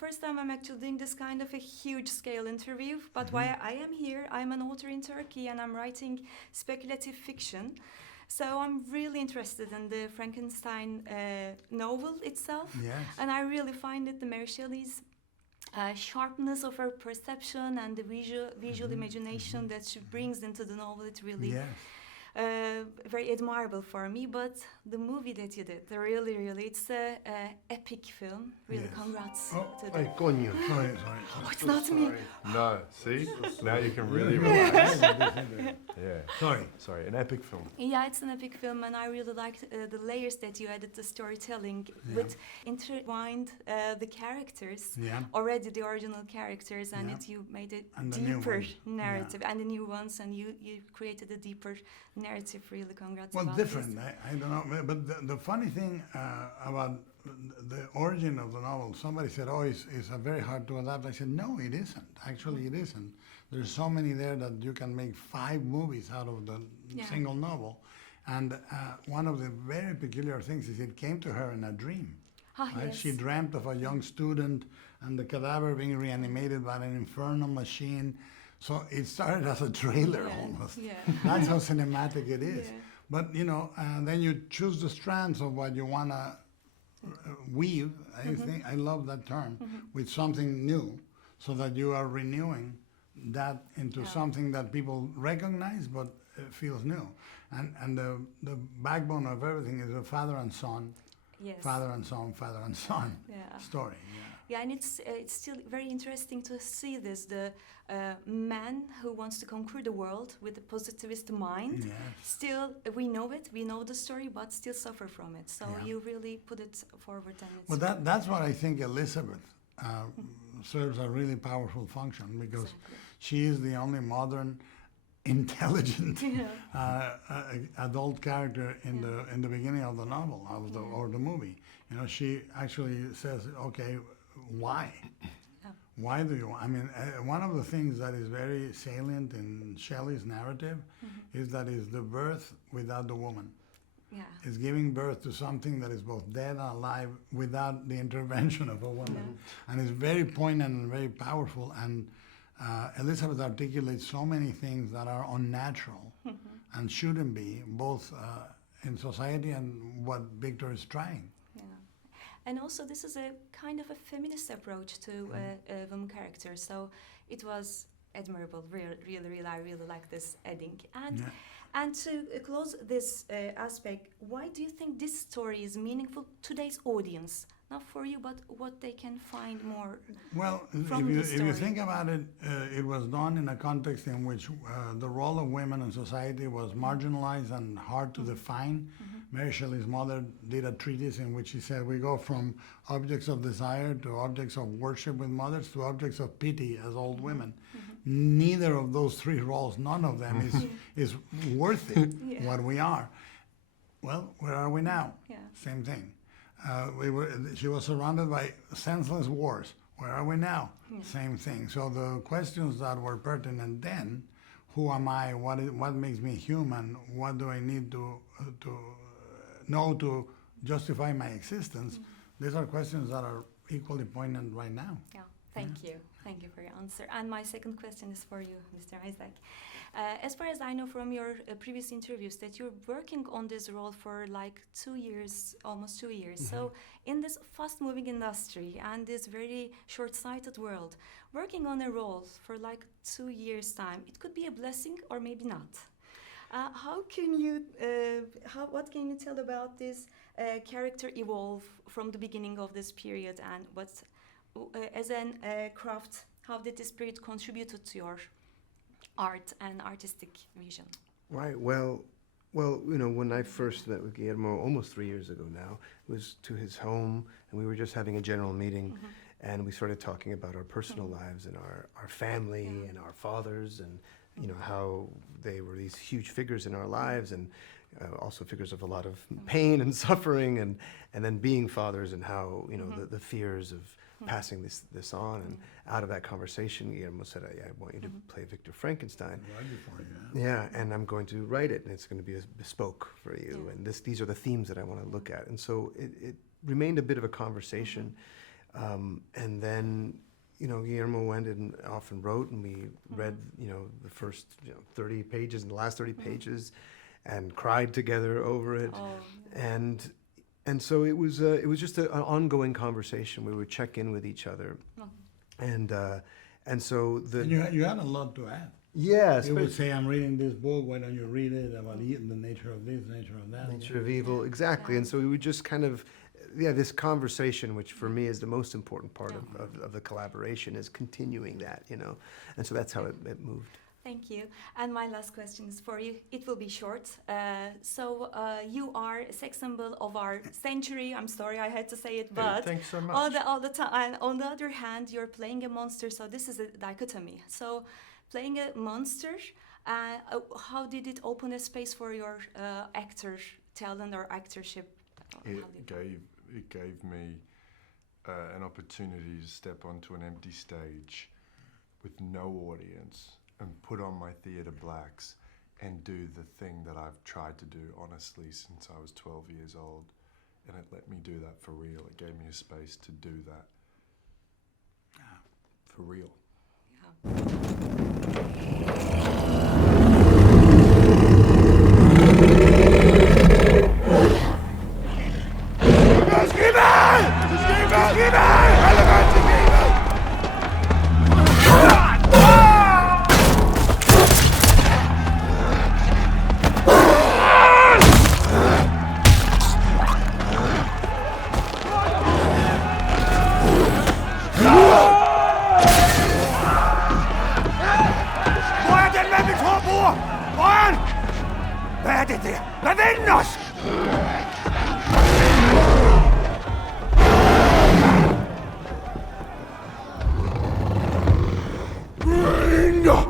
first time I'm actually doing this kind of a huge scale interview. But Mm-hmm. why I am here, I'm an author in Turkey and I'm writing speculative fiction. So I'm really interested in the Frankenstein novel itself. Yes. And I really find it the Mary Shelley's sharpness of her perception and the visual imagination that she brings into the novel. It really Yes. very admirable for me. But the movie that you did, really, it's a epic film. Really, Yes. congrats Oh, to Hey, that. coño. Sorry. Oh, it's not me. No, see? Now you can really relax. Sorry. Yeah. Sorry, an epic film. Yeah, it's an epic film, and I really liked the layers that you added to storytelling with intertwined the characters. Yeah. Already the original characters, and Yeah. you made a And the new deeper ones. narrative, and the new ones, and you created a deeper narrative. Really, congrats. Well, about different. This. I don't know. But the funny thing about the origin of the novel, somebody said, "Oh, it's a very hard to adapt." I said, "No, it isn't. Actually, it isn't. There's so many there that you can make 5 movies out of the single novel." And one of the very peculiar things is it came to her in a dream. Ah, Right? yes. She dreamt of a young student and the cadaver being reanimated by an infernal machine. So it started as a trailer Yeah, almost. yeah. That's how cinematic it is. Yeah. But then you choose the strands of what you want to weave. I think I love that term with something new, so that you are renewing that into something that people recognize but feels new. And the backbone of everything is a father and son, Yes. father and son, father and son Yeah. story. Yeah. Yeah, and it's still very interesting to see this, the man who wants to conquer the world with a positivist mind. Yes. Still, we know it, we know the story, but still suffer from it. So Yeah. you really put it forward, and it's Well, that's what I think Elizabeth serves a really powerful function, because Exactly. she is the only modern, intelligent adult character in the beginning of the novel or the movie. She actually says, "Okay, why? Yeah. Why do you?" I mean, one of the things that is very salient in Shelley's narrative is that is the birth without the woman. yeah, Is giving birth to something that is both dead and alive without the intervention of a woman. And it's very poignant and very powerful. And Elizabeth articulates so many things that are unnatural and shouldn't be, both in society and what Victor is trying. yeah. And also, this is a kind of a feminist approach to women characters. So it was admirable. Really, I really like this adding. And to close this aspect, why do you think this story is meaningful to today's audience? Not for you, but what they can find more. Well, From the if you story. think about it, it was done in a context in which the role of women in society was marginalized and hard to define. Mary Shelley's mother did a treatise in which she said we go from objects of desire to objects of worship with mothers to objects of pity as old women. Neither of those 3 roles, none of them is worthy Yeah. what we are. Well, where are we now? Yeah. Same thing. She was surrounded by senseless wars. Where are we now? Same thing. So the questions that were pertinent then, who am I? What makes me human? What do I need to know to justify my existence? These are questions that are equally poignant right now. Yeah, thank you. Thank you for your answer. And my second question is for you, Mr. Isaac. As far as I know from your previous interviews, that you're working on this role for like 2 years, almost 2 years. So in this fast-moving industry and this very short-sighted world, working on a role for like 2 years' time, it could be a blessing or maybe not. What can you tell about this character evolve from the beginning of this period, and what, as an craft, how did this period contributed to your art and artistic vision? Right. Well, when I first met with Guillermo almost 3 years ago now, it was to his home, and we were just having a general meeting, and we started talking about our personal lives and our family and our fathers, and how they were these huge figures in our lives, and also figures of a lot of pain and suffering, and then being fathers, and how the fears of passing this on. And out of that conversation, Guillermo said, I want you to play Victor Frankenstein. Right before you. Yeah, and I'm going to write it, and it's going to be bespoke for you. And these are the themes that I want to look at. And so it remained a bit of a conversation. And then, you know, Guillermo went and often wrote, and we read, you know, the first 30 pages and the last 30 pages, and cried together over it. Oh, And so it was just an ongoing conversation. We would check in with each other, and so the And you had a lot to add. yeah, You would say, I'm reading this book, why don't you read it about the nature of this, nature of that. nature of evil, exactly. And so we would just kind of, this conversation, which for me is the most important part of the collaboration, is continuing that, you know. And so that's how it moved. thank you. And my last question is for you. It will be short. You are a sex symbol of our century. I'm sorry I had to say it, but thanks so much. all the time. And on the other hand, you're playing a monster. So this is a dichotomy. So playing a monster, how did it open a space for your actor talent or actorship? It gave me an opportunity to step onto an empty stage with no audience and put on my theatre blacks and do the thing that I've tried to do honestly since I was 12 years old. And it let me do that for real. It gave me a space to do that for real. Yeah. Ringo!